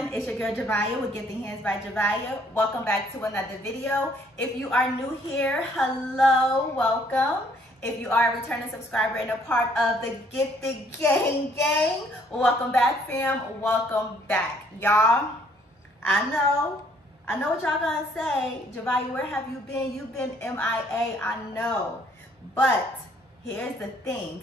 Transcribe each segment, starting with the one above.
everyone, it's your girl Javiah with Gifted Hands by Javiah. Welcome back to another video. If you are new here, hello, welcome. If you are a returning subscriber and a part of the Gifted gang, welcome back fam, welcome back. Y'all, I know what y'all gonna say. Javiah, where have you been? You've been MIA, I know. But here's the thing,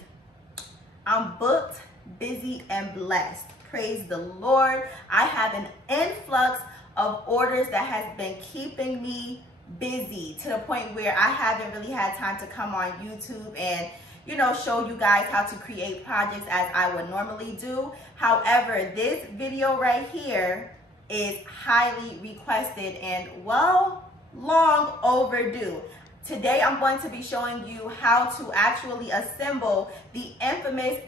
I'm booked, busy, and blessed. Praise the Lord. I have an influx of orders that has been keeping me busy to the point where I haven't really had time to come on YouTube and, show you guys how to create projects as I would normally do. However, this video right here is highly requested and, well, long overdue. Today, I'm going to be showing you how to actually assemble the infamous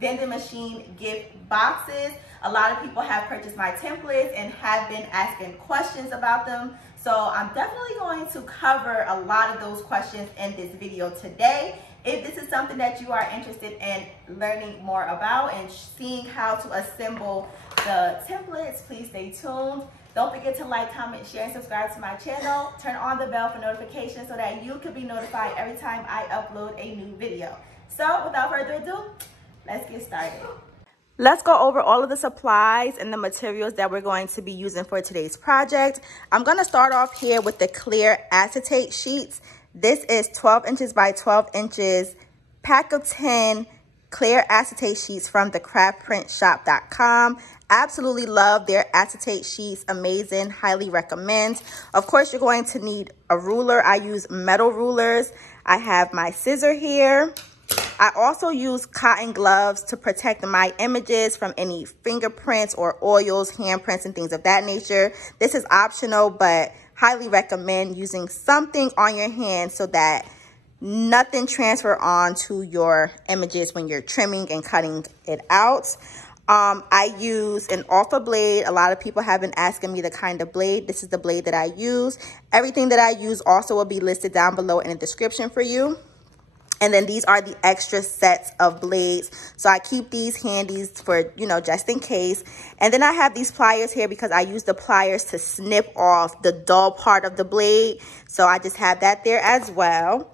vending machine gift boxes. A lot of people have purchased my templates and have been asking questions about them. So I'm definitely going to cover a lot of those questions in this video today. If this is something that you are interested in learning more about and seeing how to assemble the templates, please stay tuned. Don't forget to like, comment, share, and subscribe to my channel. Turn on the bell for notifications so that you can be notified every time I upload a new video. So without further ado, let's get started. Let's go over all of the supplies and the materials that we're going to be using for today's project. I'm going to start off here with the clear acetate sheets. This is 12 inches by 12 inches, pack of 10 clear acetate sheets from the craftprintshop.com. Absolutely love their acetate sheets. Amazing. Highly recommend. Of course, you're going to need a ruler. I use metal rulers. I have my scissor here. I also use cotton gloves to protect my images from any fingerprints or oils, handprints, and things of that nature. This is optional, but highly recommend using something on your hand so that nothing transfer onto your images when you're trimming and cutting it out. I use an alpha blade. A lot of people have been asking me the kind of blade. This is the blade that I use. Everything that I use also will be listed down below in the description for you. And then these are the extra sets of blades. So I keep these handy for, just in case. And then I have these pliers here because I use the pliers to snip off the dull part of the blade. So I just have that there as well.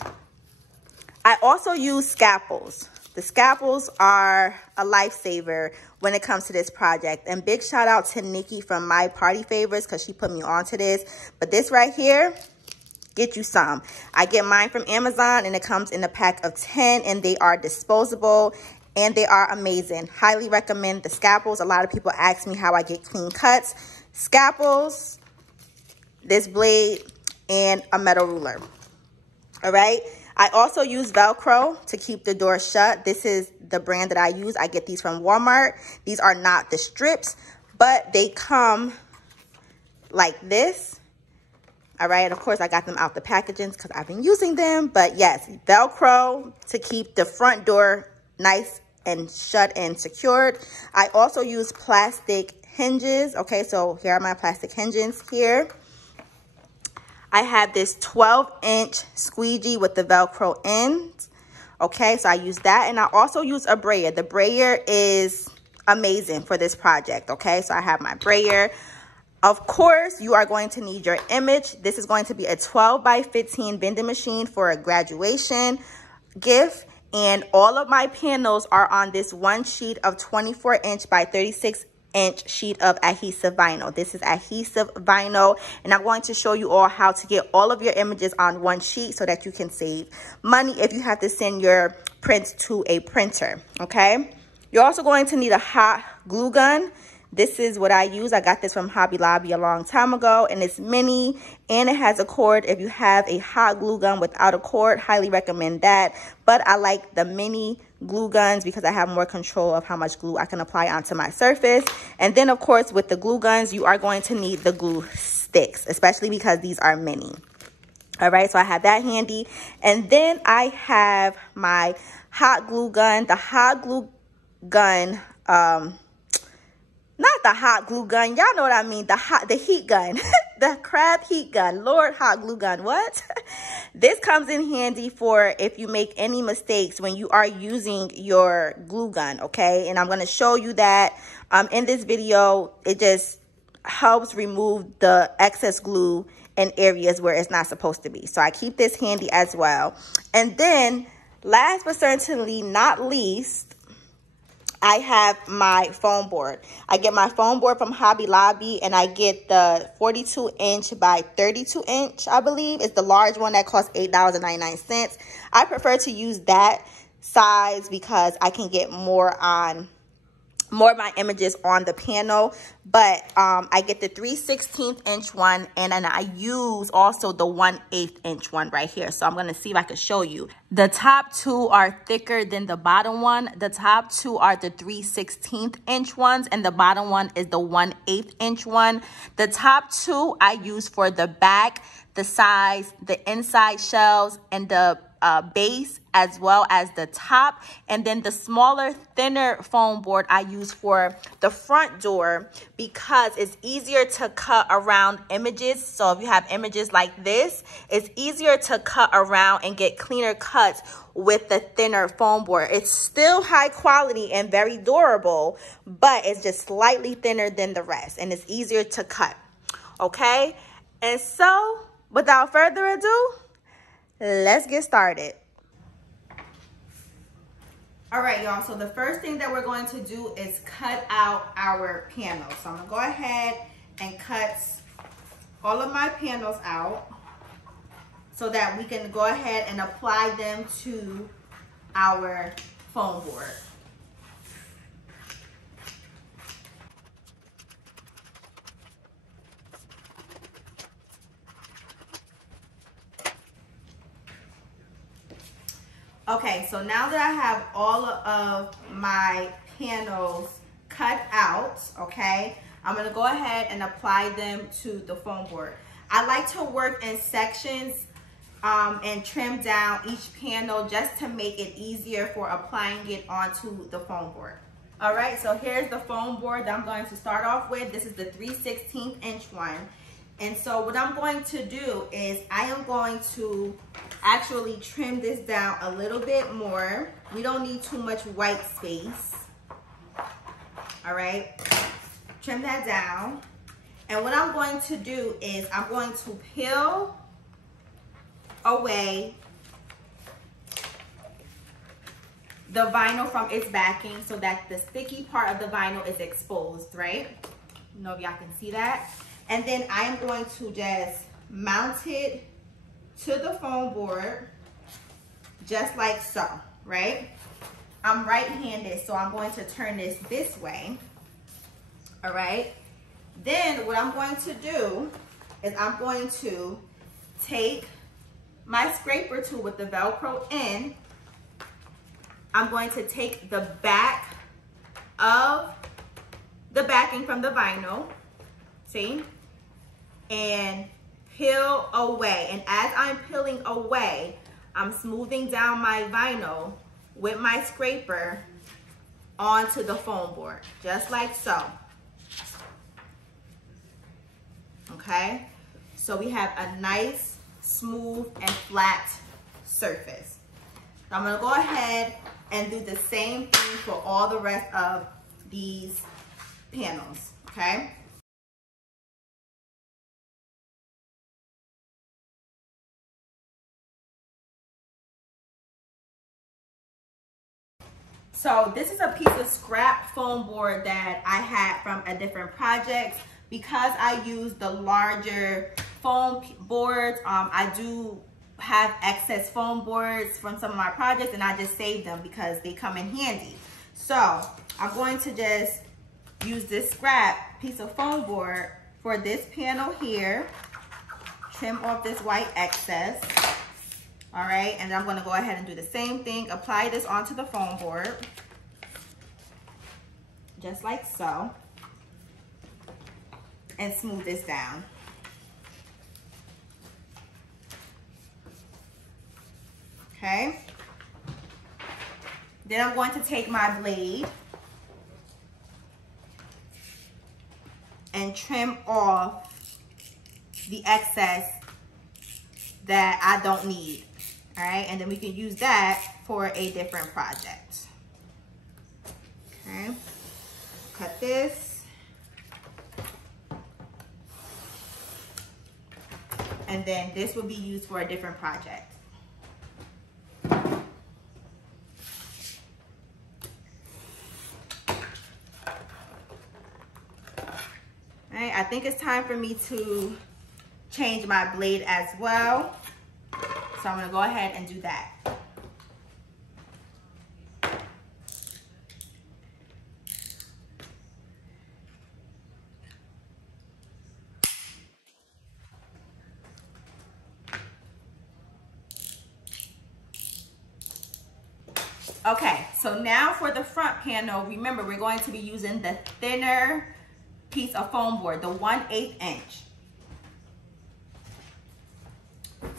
I also use scalpels. The scalpels are a lifesaver when it comes to this project. And big shout out to Nikki from My Party Favors because she put me onto this. But this right here, get you some. I get mine from Amazon and it comes in a pack of 10 and they are disposable and they are amazing. Highly recommend the scalpels. A lot of people ask me how I get clean cuts. Scalpels, this blade, and a metal ruler. All right. I also use Velcro to keep the door shut. This is the brand that I use. I get these from Walmart. These are not the strips, but they come like this. All right, and of course, I got them out the packaging because I've been using them. But yes, Velcro to keep the front door nice and shut and secured. I also use plastic hinges. Okay, so here are my plastic hinges here. I have this 12-inch squeegee with the Velcro ends. Okay, so I use that. And I also use a brayer. The brayer is amazing for this project. Okay, so I have my brayer. Of course, you are going to need your image. This is going to be a 12 by 15 vending machine for a graduation gift. And all of my panels are on this one sheet of 24-inch by 36-inch sheet of adhesive vinyl. This is adhesive vinyl. And I'm going to show you all how to get all of your images on one sheet so that you can save money if you have to send your prints to a printer. Okay. You're also going to need a hot glue gun. This is what I use. I got this from Hobby Lobby a long time ago, and it's mini, and it has a cord. If you have a hot glue gun without a cord, highly recommend that. But I like the mini glue guns because I have more control of how much glue I can apply onto my surface. And then, of course, with the glue guns, you are going to need the glue sticks, especially because these are mini. All right, so I have that handy. And then I have my hot glue gun. The hot glue gun, not the hot glue gun, y'all know what I mean, the heat gun, the crab heat gun. Lord, hot glue gun, what? This comes in handy for if you make any mistakes when you are using your glue gun, okay? And I'm going to show you that in this video. It just helps remove the excess glue in areas where it's not supposed to be. So I keep this handy as well. And then last but certainly not least, I have my foam board. I get my foam board from Hobby Lobby, and I get the 42 inch by 32 inch, I believe. It's the large one that costs $8.99. I prefer to use that size because I can get more of my images on the panel. But I get the 3/16 inch one, and then I use also the 1/8 inch one right here. So I'm going to see if I can show you. The top two are thicker than the bottom one. The top two are the 3/16 inch ones, and the bottom one is the 1/8 inch one. The top two I use for the back, the sides, the inside shelves, and the base, as well as the top. And then the smaller, thinner foam board I use for the front door because it's easier to cut around images. So if you have images like this, it's easier to cut around and get cleaner cuts with the thinner foam board. It's still high quality and very durable, but it's just slightly thinner than the rest, and it's easier to cut. Okay, and so without further ado, let's get started. All right, y'all, so the first thing that we're going to do is cut out our panels. So I'm gonna go ahead and cut all of my panels out so that we can go ahead and apply them to our foam board. Okay, so now that I have all of my panels cut out, okay, I'm gonna go ahead and apply them to the foam board. I like to work in sections and trim down each panel just to make it easier for applying it onto the foam board. All right, so here's the foam board that I'm going to start off with. This is the 3/16 inch one. And so what I'm going to do is I am going to actually trim this down a little bit more. We don't need too much white space. All right, trim that down. And what I'm going to do is I'm going to peel away the vinyl from its backing so that the sticky part of the vinyl is exposed, right? I don't know if y'all can see that. And then I am going to just mount it to the foam board, just like so, right? I'm right-handed, so I'm going to turn this way, all right? Then what I'm going to do is I'm going to take my scraper tool with the Velcro in. I'm going to take the back of the backing from the vinyl, see? And peel away. And as I'm peeling away, I'm smoothing down my vinyl with my scraper onto the foam board, just like so. Okay, so we have a nice, smooth, and flat surface. I'm gonna go ahead and do the same thing for all the rest of these panels, okay? So this is a piece of scrap foam board that I had from a different project. Because I use the larger foam boards, I do have excess foam boards from some of my projects, and I just save them because they come in handy. So I'm going to just use this scrap piece of foam board for this panel here, trim off this white excess. All right, and then I'm going to go ahead and do the same thing, apply this onto the foam board, just like so, and smooth this down. Okay, then I'm going to take my blade and trim off the excess that I don't need. All right, and then we can use that for a different project. Okay, cut this. and then this will be used for a different project. All right, I think it's time for me to change my blade as well. So I'm gonna go ahead and do that. Okay, so now for the front panel, remember we're going to be using the thinner piece of foam board, the 1/8 inch.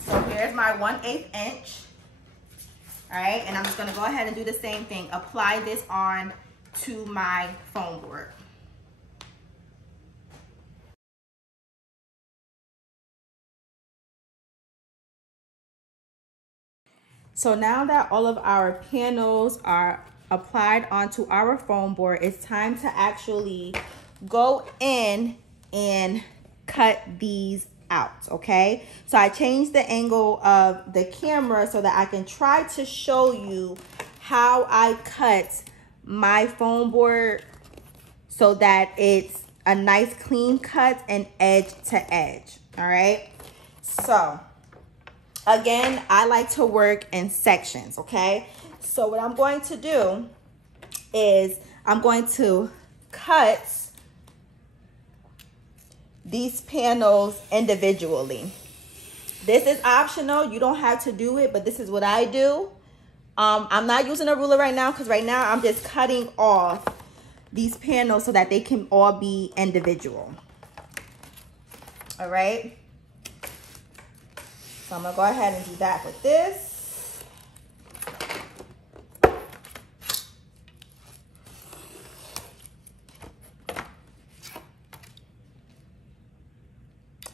So here's my 1/8 inch. All right, and I'm just gonna go ahead and do the same thing. Apply this on to my foam board. So now that all of our panels are applied onto our foam board, it's time to actually go in and cut these out, okay? So I changed the angle of the camera so that I can try to show you how I cut my foam board so that it's a nice clean cut and edge to edge, all right? So again, I like to work in sections, okay? So what I'm going to do is I'm going to cut these panels individually. This is optional. You don't have to do it, but this is what I do. I'm not using a ruler right now because right now I'm just cutting off these panels so that they can all be individual. All right. So I'm gonna go ahead and do that with this.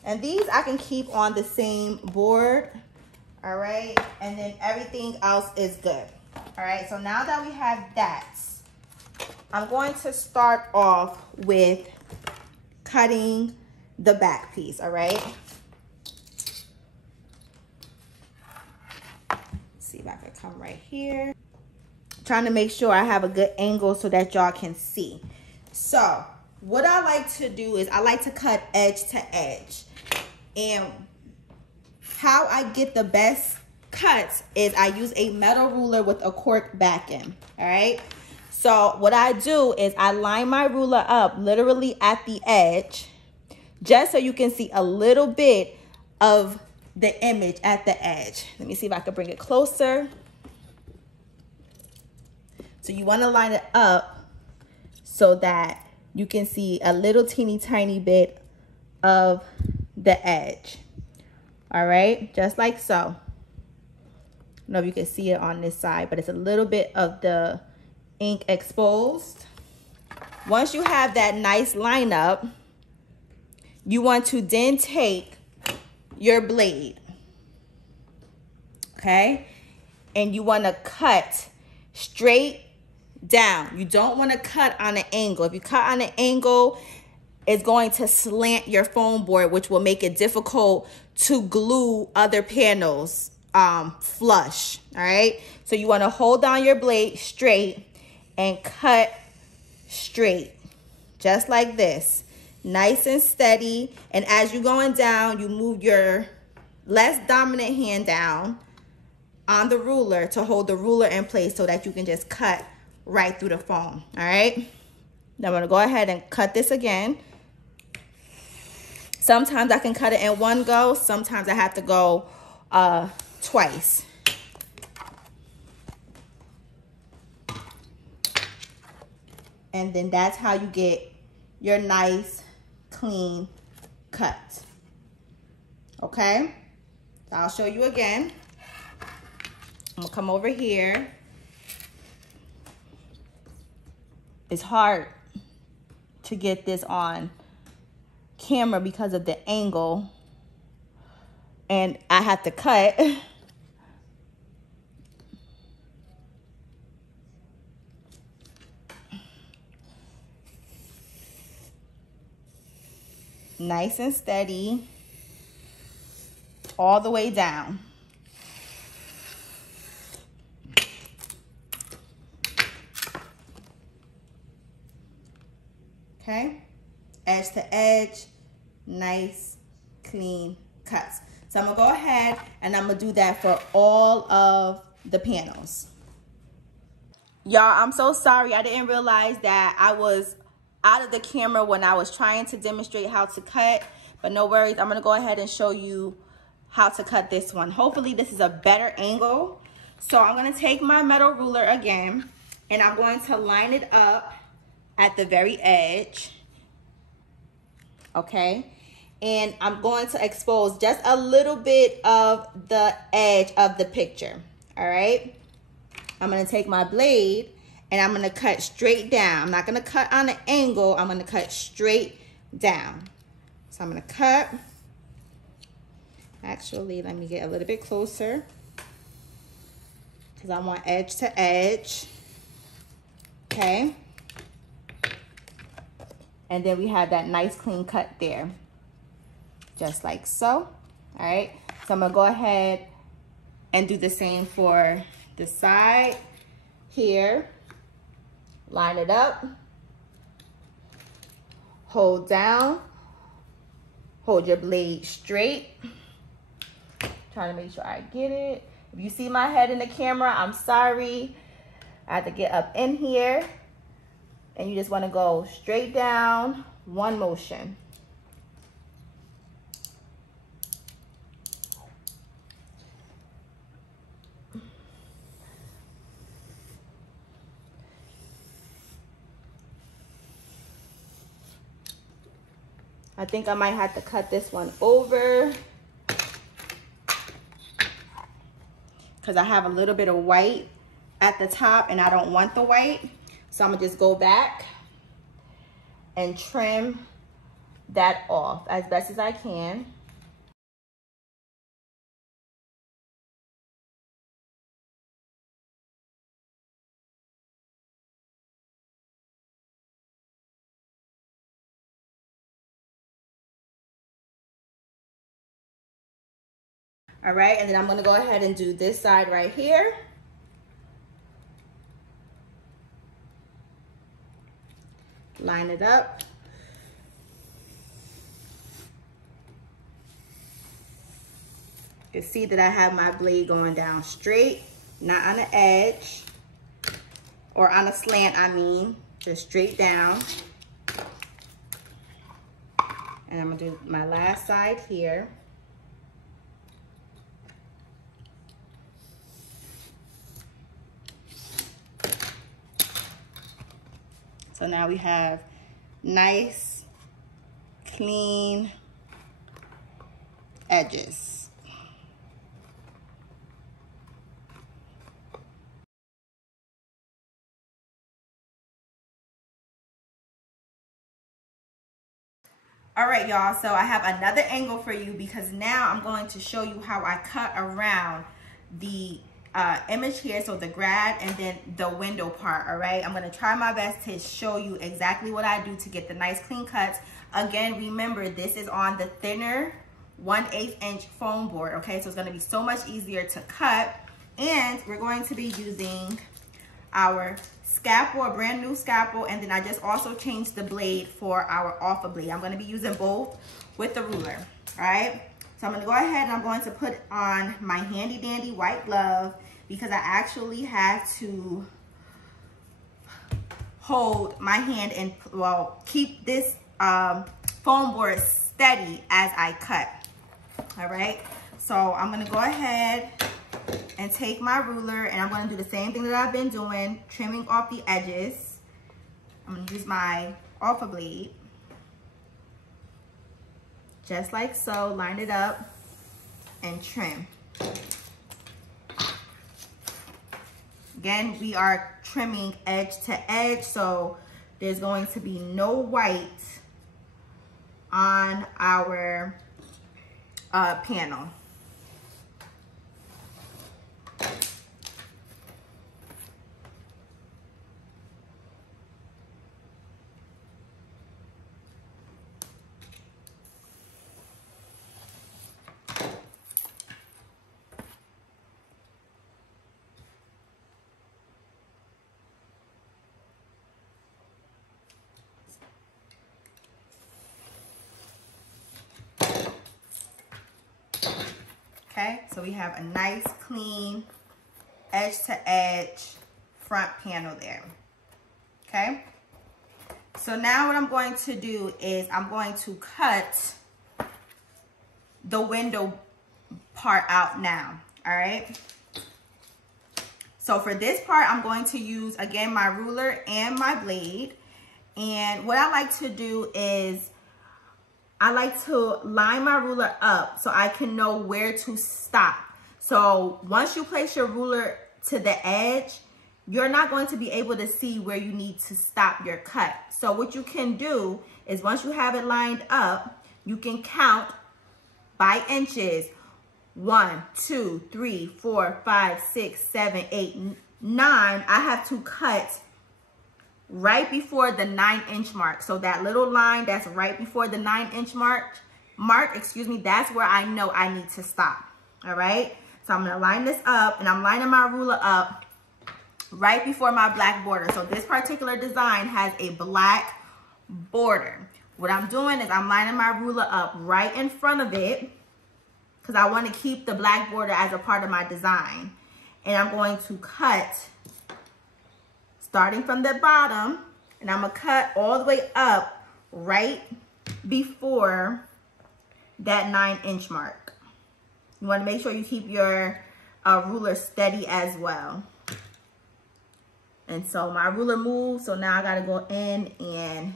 And these I can keep on the same board, all right? And then everything else is good. All right, so now that we have that, I'm going to start off with cutting the back piece, all right? See if I can come right here. Trying to make sure I have a good angle so that y'all can see. So what I like to do is I like to cut edge to edge. And how I get the best cuts is I use a metal ruler with a cork backing, all right? So what I do is I line my ruler up literally at the edge, just so you can see a little bit of the image at the edge. Let me see if I can bring it closer. So you want to line it up so that you can see a little teeny tiny bit of the edge. All right, just like so. I don't know if you can see it on this side, but it's a little bit of the ink exposed. Once you have that nice lineup, you want to then take your blade, okay? And you want to cut straight down. You don't want to cut on an angle. If you cut on an angle, it's going to slant your foam board, which will make it difficult to glue other panels flush, all right? So you want to hold down your blade straight and cut straight, just like this, nice and steady. And as you're going down, you move your less dominant hand down on the ruler to hold the ruler in place so that you can just cut right through the foam, all right? Now I'm gonna go ahead and cut this again. Sometimes I can cut it in one go. Sometimes I have to go twice. And then that's how you get your nice, clean cut. Okay? So I'll show you again. I'm gonna come over here. It's hard to get this on camera because of the angle, and I have to cut. Nice and steady. all the way down. Okay, edge to edge, nice, clean cuts. So I'm gonna go ahead and I'm gonna do that for all of the panels. Y'all, I'm so sorry. I didn't realize that I was out of the camera when I was trying to demonstrate how to cut, but no worries. I'm gonna go ahead and show you how to cut this one. Hopefully this is a better angle. So I'm gonna take my metal ruler again, and I'm going to line it up at the very edge, okay? And I'm going to expose just a little bit of the edge of the picture, all right? I'm gonna take my blade and I'm gonna cut straight down. I'm not gonna cut on an angle, I'm gonna cut straight down. So I'm gonna cut. Actually, let me get a little bit closer because I want edge to edge, okay? And then we have that nice clean cut there, just like so, all right? So I'm gonna go ahead and do the same for the side here. Line it up, hold down, hold your blade straight. Trying to make sure I get it. If you see my head in the camera, I'm sorry. I have to get up in here. And you just want to go straight down, one motion. I think I might have to cut this one over because I have a little bit of white at the top and I don't want the white. So I'm gonna just go back and trim that off as best as I can. All right, and then I'm gonna go ahead and do this side right here. Line it up. You can see that I have my blade going down straight, not on the edge, or on a slant, I mean, just straight down. And I'm gonna do my last side here. So now we have nice, clean edges. All right, y'all, so I have another angle for you because now I'm going to show you how I cut around the image here, so the grad and then the window part. All right, I'm going to try my best to show you exactly what I do to get the nice clean cuts. Again, remember this is on the thinner 1/8 inch foam board, okay? So it's going to be so much easier to cut, and we're going to be using our scalpel, a brand new scalpel, and then I just also changed the blade for our offer blade. I'm going to be using both with the ruler, all right? So I'm going to go ahead and I'm going to put on my handy dandy white glove because I actually have to hold my hand and, well, keep this foam board steady as I cut, all right? So I'm going to go ahead and take my ruler and I'm going to do the same thing that I've been doing, trimming off the edges. I'm going to use my offer blade, just like so, line it up and trim. Again, we are trimming edge to edge, so there's going to be no white on our panel. Okay, so we have a nice clean edge to edge front panel there. Okay, so now what I'm going to do is I'm going to cut the window part out now. All right, so for this part I'm going to use again my ruler and my blade, and what I like to do is I like to line my ruler up so I can know where to stop. So once you place your ruler to the edge, you're not going to be able to see where you need to stop your cut. So what you can do is once you have it lined up, you can count by inches. 1, 2, 3, 4, 5, 6, 7, 8, 9. I have to cut right before the 9-inch mark. So that little line that's right before the 9-inch mark, that's where I know I need to stop. All right, so I'm gonna line this up, and I'm lining my ruler up right before my black border. So this particular design has a black border. What I'm doing is I'm lining my ruler up right in front of it because I want to keep the black border as a part of my design. And I'm going to cut starting from the bottom, and I'm gonna cut all the way up right before that 9-inch mark. You want to make sure you keep your ruler steady as well. And so my ruler moves, so now I gotta go in and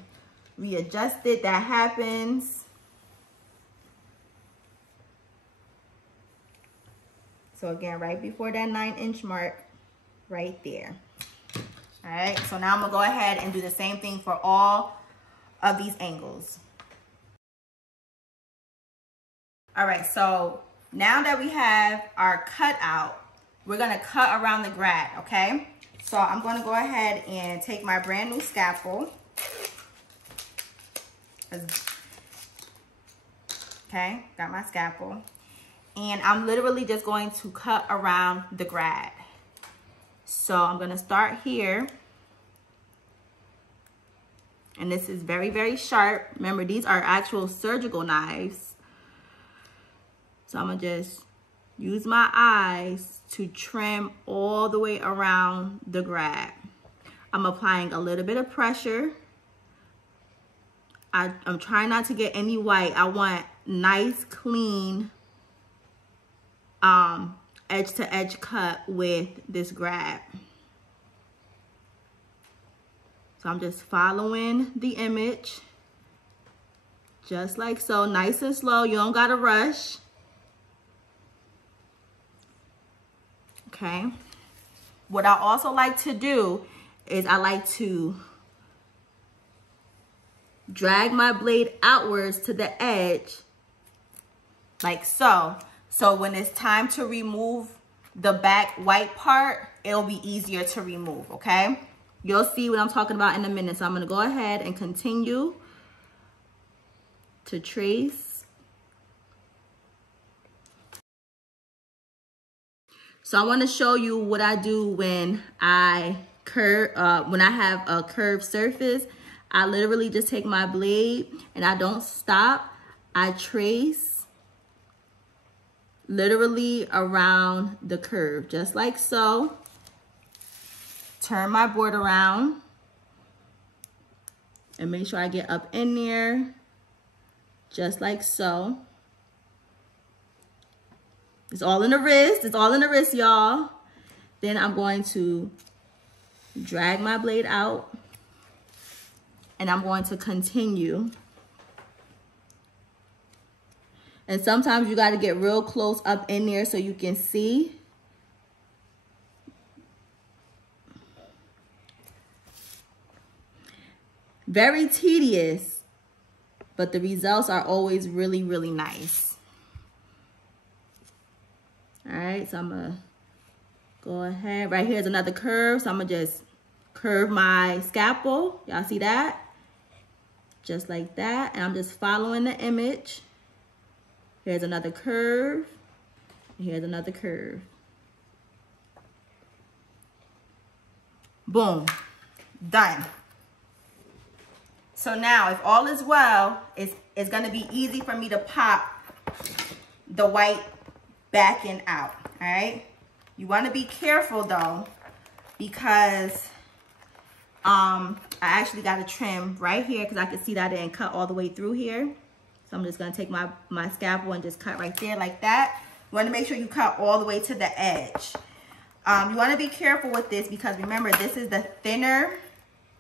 readjust it. That happens. So again, right before that 9-inch mark, right there. All right, so now I'm gonna go ahead and do the same thing for all of these angles. All right, so now that we have our cut out, we're gonna cut around the grad, okay? So I'm gonna go ahead and take my brand new scalpel. Okay, got my scalpel. And I'm literally just going to cut around the grad. So I'm gonna start here. And this is very, very sharp. Remember, these are actual surgical knives. So I'm gonna just use my eyes to trim all the way around the grad. I'm applying a little bit of pressure. I'm trying not to get any white. I want nice, clean, edge to edge cut with this grad. So I'm just following the image, just like so, nice and slow. You don't gotta rush. Okay. What I also like to do is I like to drag my blade outwards to the edge, like so. So when it's time to remove the back white part, it'll be easier to remove, okay? You'll see what I'm talking about in a minute. So I'm gonna go ahead and continue to trace. So I wanna show you what I do when I have a curved surface. I literally just take my blade and I don't stop. I trace literally around the curve, just like so. Turn my board around and make sure I get up in there, just like so. It's all in the wrist. It's all in the wrist, y'all. Then I'm going to drag my blade out and I'm going to continue. And sometimes you got to get real close up in there so you can see. Very tedious, but the results are always really, really nice. All right, so I'm gonna go ahead. Right here is another curve, so I'm gonna just curve my scalpel. Y'all see that? Just like that, and I'm just following the image. Here's another curve, and here's another curve. Boom, done. So now, if all is well, it's gonna be easy for me to pop the white backing out, all right? You want to be careful though, because I actually got to trim right here because I can see that I didn't cut all the way through here. So I'm just going to take my scalpel and just cut right there like that. You want to make sure you cut all the way to the edge. You want to be careful with this because remember, this is the thinner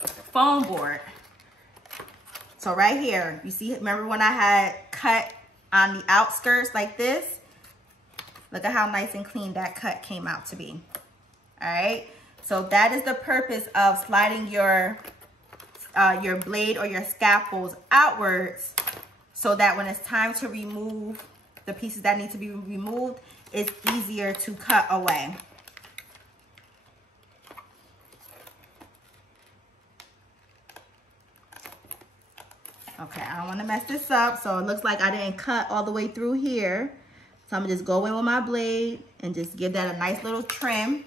foam board. So right here, you see, remember when I had cut on the outskirts like this? Look at how nice and clean that cut came out to be. All right, so that is the purpose of sliding your blade or your scalpels outwards, so that when it's time to remove the pieces that need to be removed, it's easier to cut away. Okay, I don't want to mess this up, so it looks like I didn't cut all the way through here. So I'm gonna just go in with my blade and just give that a nice little trim.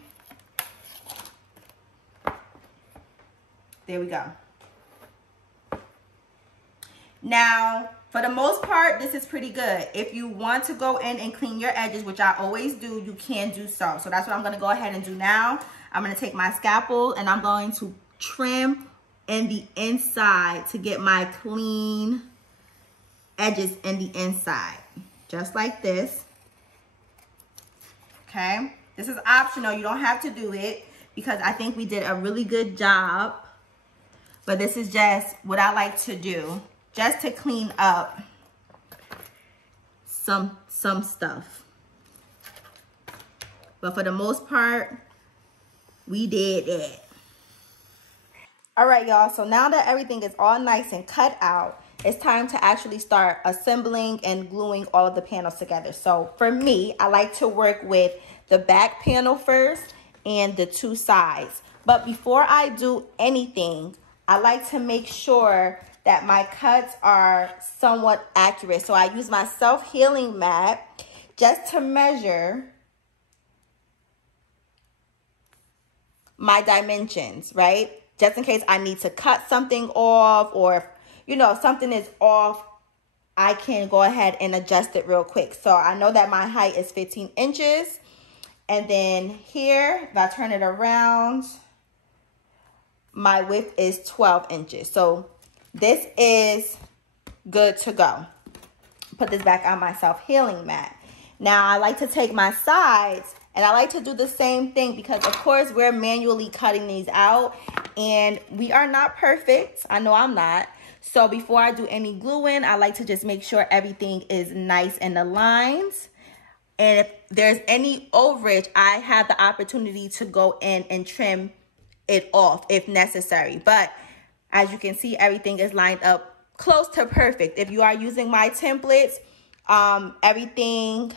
There we go. Now, for the most part, this is pretty good. If you want to go in and clean your edges, which I always do, you can do so. So that's what I'm gonna go ahead and do now. I'm gonna take my scalpel and I'm going to trim in the inside to get my clean edges in the inside, just like this. Okay, this is optional. You don't have to do it because I think we did a really good job, but this is just what I like to do, just to clean up some stuff. But for the most part, we did it. All right, y'all, so now that everything is all nice and cut out, it's time to actually start assembling and gluing all of the panels together. So for me, I like to work with the back panel first and the two sides. But before I do anything, I like to make sure that my cuts are somewhat accurate. So I use my self-healing mat just to measure my dimensions, right? Just in case I need to cut something off, or if, you know, if something is off, I can go ahead and adjust it real quick. So I know that my height is 15 inches. And then here, if I turn it around, my width is 12 inches. So this is good to go. Put this back on my self-healing mat. Now I like to take my sides and I like to do the same thing because of course we're manually cutting these out and we are not perfect. I know I'm not. So before I do any gluing, I like to just make sure everything is nice and aligned. And if there's any overage, I have the opportunity to go in and trim it off if necessary. But as you can see, everything is lined up close to perfect. If you are using my templates, everything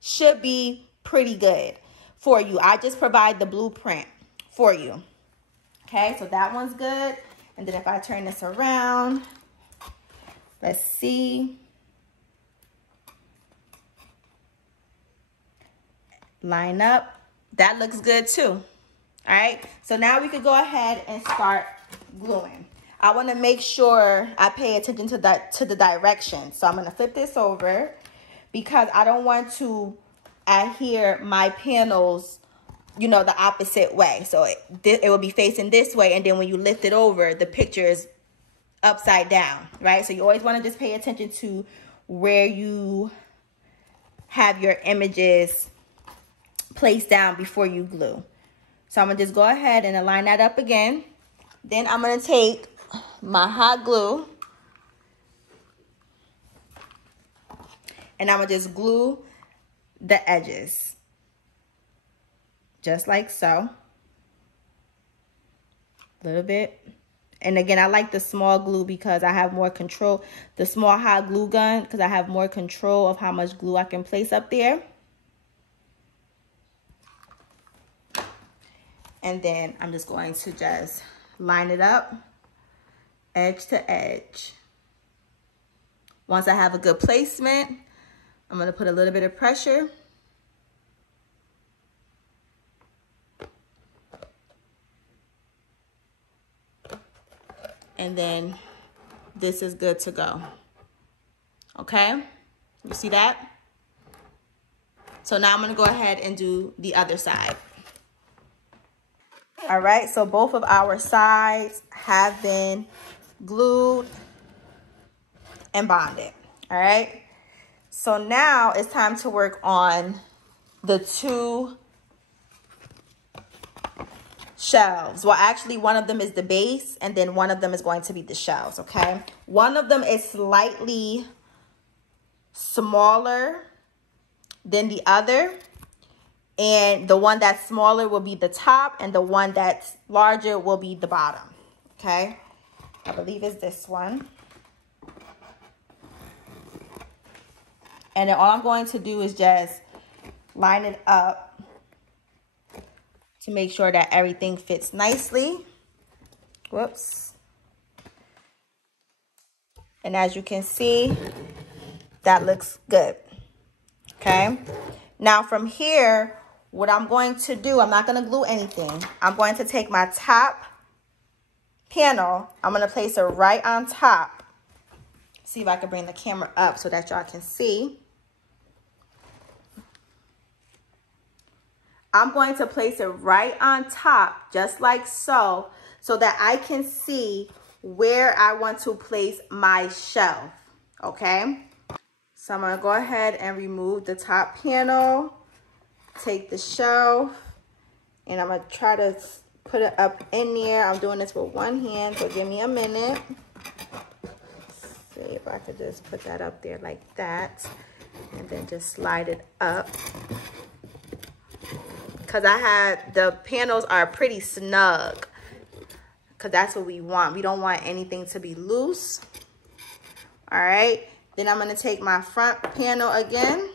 should be pretty good for you. I just provide the blueprint for you. Okay, so that one's good. And then if I turn this around, let's see. Line up. That looks good too. All right, so now we could go ahead and start gluing. I want to make sure I pay attention to the direction. So I'm going to flip this over because I don't want to adhere my panels, you know, the opposite way. So it will be facing this way, and then when you lift it over, the picture is upside down, right? So you always want to just pay attention to where you have your images placed down before you glue. So I'm going to just go ahead and align that up again. Then I'm going to take my hot glue and I'm going to just glue the edges. Just like so. A little bit. And again, I like the small glue because I have more control. The small hot glue gun because I have more control of how much glue I can place up there. And then I'm just going to just line it up, edge to edge. Once I have a good placement, I'm going to put a little bit of pressure. And then this is good to go. Okay? You see that? So now I'm gonna go ahead and do the other side. All right, so both of our sides have been glued and bonded. All right, so now it's time to work on the two shelves. Well, actually one of them is the base and then one of them is going to be the shelves. Okay, one of them is slightly smaller than the other, and the one that's smaller will be the top and the one that's larger will be the bottom. Okay, I believe it's this one. And then all I'm going to do is just line it up to make sure that everything fits nicely. Whoops. And as you can see, that looks good. Okay. Now from here, what I'm going to do, I'm not going to glue anything. I'm going to take my top panel. I'm going to place it right on top. See if I can bring the camera up so that y'all can see. I'm going to place it right on top, just like so that I can see where I want to place my shelf, okay? So I'm gonna go ahead and remove the top panel, take the shelf, and I'm gonna try to put it up in there. I'm doing this with one hand, so give me a minute. Let's see if I could just put that up there like that, and then just slide it up. Because the panels are pretty snug, because that's what we want. We don't want anything to be loose. All right, then I'm going to take my front panel again,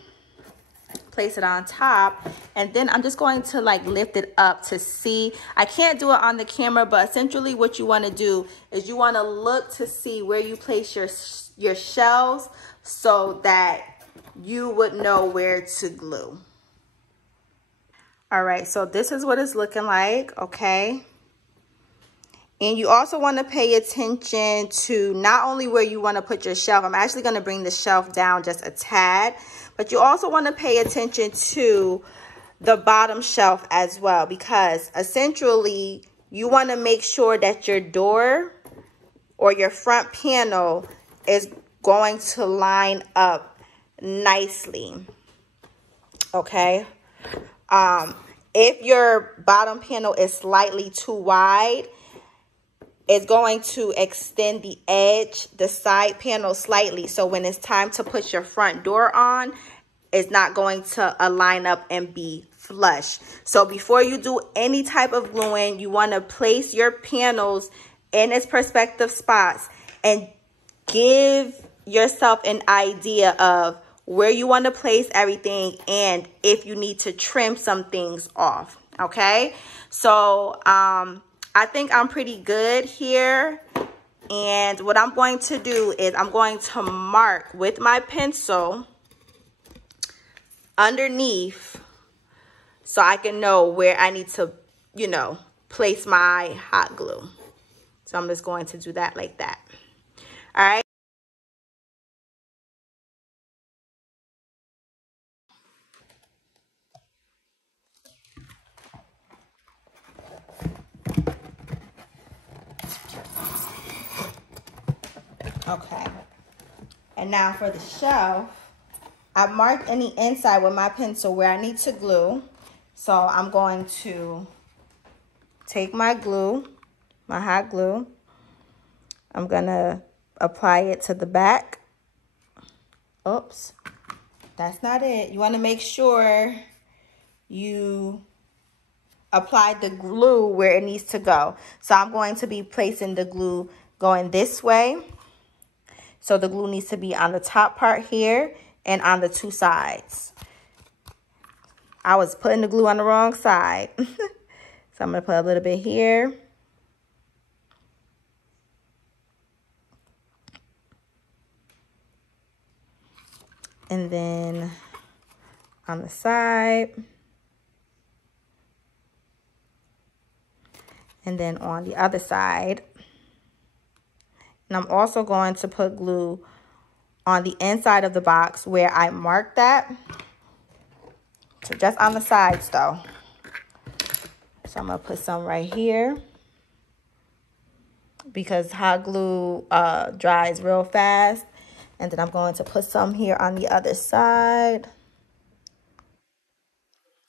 place it on top, and then I'm just going to like lift it up to see. I can't do it on the camera, but essentially what you want to do is you want to look to see where you place your shelves so that you would know where to glue. All right, so this is what it's looking like, okay? And you also want to pay attention to not only where you want to put your shelf. I'm actually going to bring the shelf down just a tad, but you also want to pay attention to the bottom shelf as well, because essentially you want to make sure that your door or your front panel is going to line up nicely, okay? If your bottom panel is slightly too wide, it's going to extend the edge, the side panel slightly. So when it's time to put your front door on, it's not going to line up and be flush. So before you do any type of gluing, you want to place your panels in its respective spots and give yourself an idea of where you want to place everything and if you need to trim some things off, okay? So I think I'm pretty good here, and what I'm going to do is I'm going to mark with my pencil underneath so I can know where I need to, you know, place my hot glue. So I'm just going to do that like that. All right. Okay, and now for the shelf, I marked in the inside with my pencil where I need to glue. So I'm going to take my glue, my hot glue. I'm gonna apply it to the back. Oops, that's not it. You wanna make sure you apply the glue where it needs to go. So I'm going to be placing the glue going this way. So the glue needs to be on the top part here and on the two sides. I was putting the glue on the wrong side. So I'm going to put a little bit here. And then on the side. And then on the other side. And I'm also going to put glue on the inside of the box where I marked that. So just on the sides though. So I'm gonna put some right here because hot glue dries real fast. And then I'm going to put some here on the other side.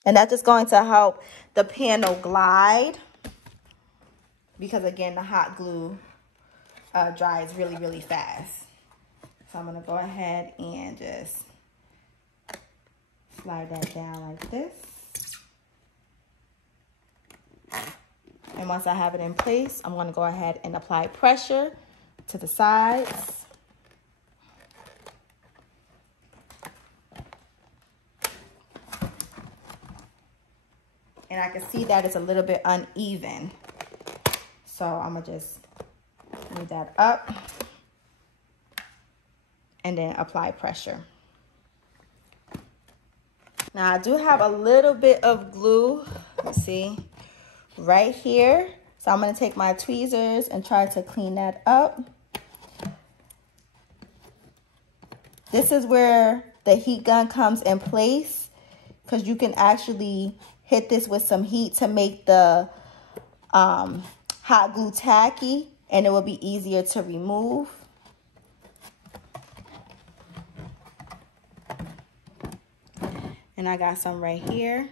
And that's just going to help the panel glide because again, the hot glue dries really, really fast. So I'm gonna go ahead and just slide that down like this. And once I have it in place, I'm gonna go ahead and apply pressure to the sides. And I can see that it's a little bit uneven. So I'm gonna just move that up and then apply pressure. Now I do have a little bit of glue, let's see, right here. So I'm gonna take my tweezers and try to clean that up. This is where the heat gun comes in place because you can actually hit this with some heat to make the hot glue tacky and it will be easier to remove. And I got some right here.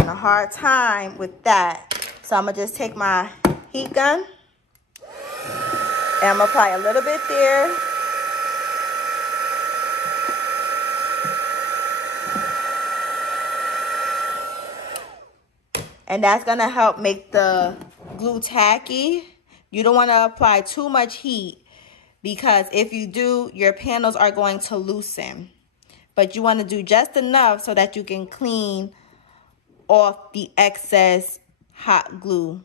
A hard time with that. So I'm gonna just take my heat gun and I'm gonna apply a little bit there. And that's gonna help make the glue tacky. You don't wanna apply too much heat because if you do, your panels are going to loosen. But you wanna do just enough so that you can clean off the excess hot glue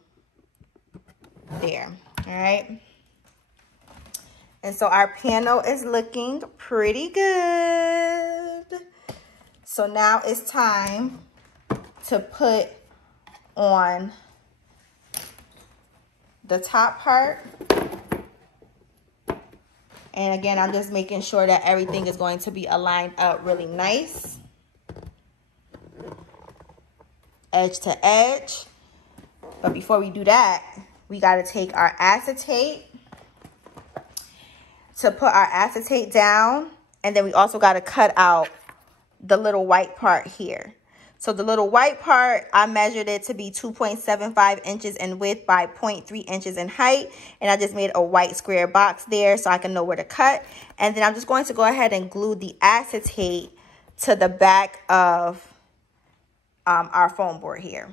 there. All right. And so our panel is looking pretty good. So now it's time to put on the top part. And again, I'm just making sure that everything is going to be aligned up really nice. Edge to edge. But before we do that, we got to take our acetate to put our acetate down. And then we also got to cut out the little white part here. So the little white part, I measured it to be 2.75 inches in width by 0.3 inches in height. And I just made a white square box there so I can know where to cut. And then I'm just going to go ahead and glue the acetate to the back of our foam board here.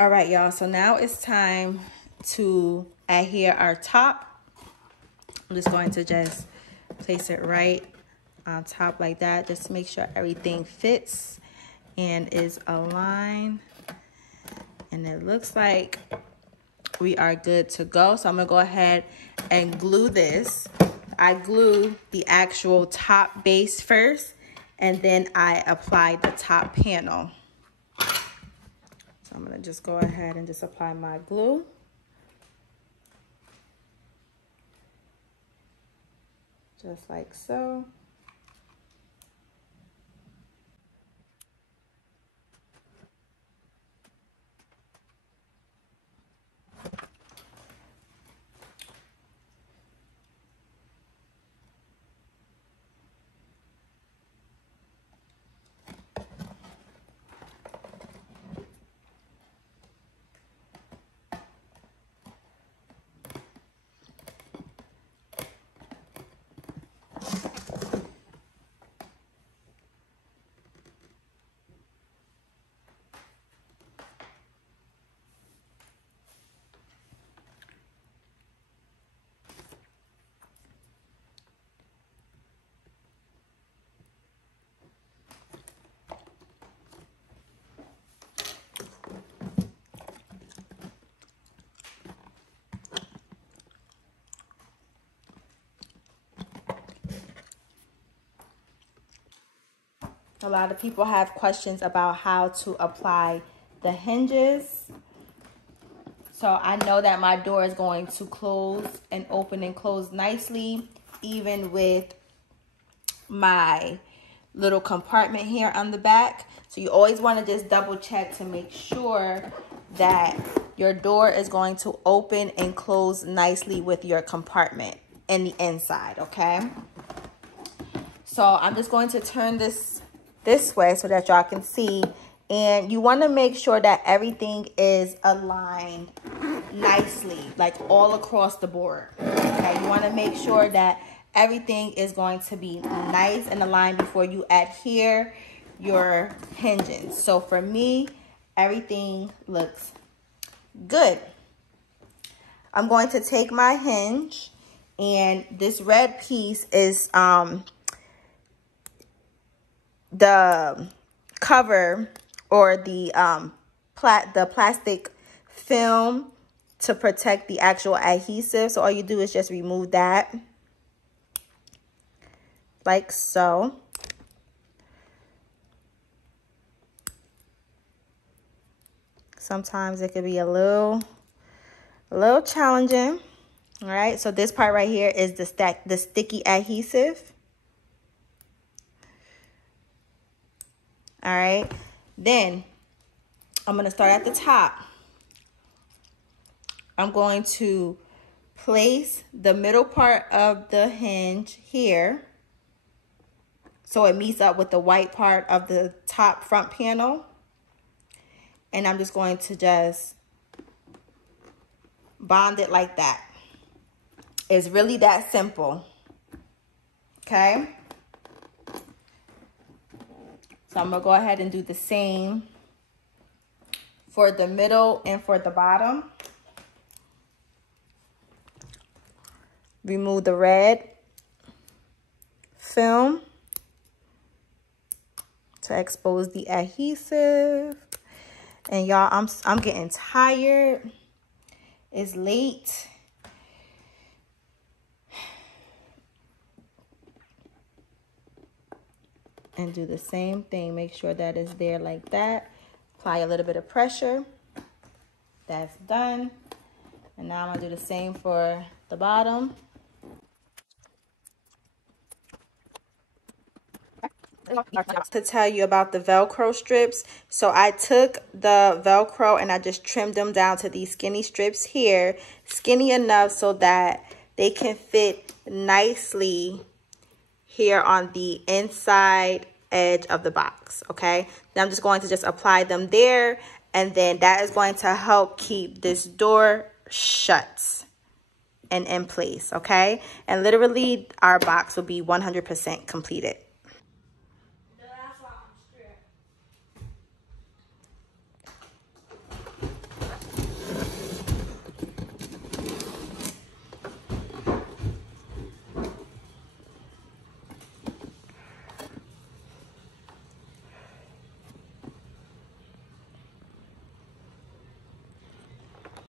All right, y'all, so now it's time to adhere our top. I'm just going to just place it right on top like that, just to make sure everything fits and is aligned. And it looks like we are good to go. So I'm gonna go ahead and glue this. I glue the actual top base first, and then I apply the top panel. So I'm gonna just go ahead and just apply my glue. Just like so. A lot of people have questions about how to apply the hinges. So I know that my door is going to close and open and close nicely, even with my little compartment here on the back. So you always want to just double check to make sure that your door is going to open and close nicely with your compartment in the inside, okay? So I'm just going to turn this way so that y'all can see. And you want to make sure that everything is aligned nicely, like all across the board, okay? You want to make sure that everything is going to be nice and aligned before you adhere your hinges. So for me, everything looks good. I'm going to take my hinge, and this red piece is the cover or the plastic film to protect the actual adhesive. So all you do is just remove that like so. Sometimes it could be a little challenging. All right, so this part right here is the sticky adhesive. All right, then I'm gonna start at the top. I'm going to place the middle part of the hinge here so it meets up with the white part of the top front panel. And I'm just going to just bond it like that. It's really that simple, okay? So I'm gonna go ahead and do the same for the middle and for the bottom. Remove the red film to expose the adhesive. And y'all, I'm getting tired. It's late. And do the same thing. Make sure that it's there like that. Apply a little bit of pressure. That's done. And now I'm gonna do the same for the bottom. To tell you about the Velcro strips. So I took the Velcro and I just trimmed them down to these skinny strips here. Skinny enough so that they can fit nicely here on the inside edge of the box, okay? Then I'm just going to just apply them there, and then that is going to help keep this door shut and in place, okay? And literally our box will be 100% completed.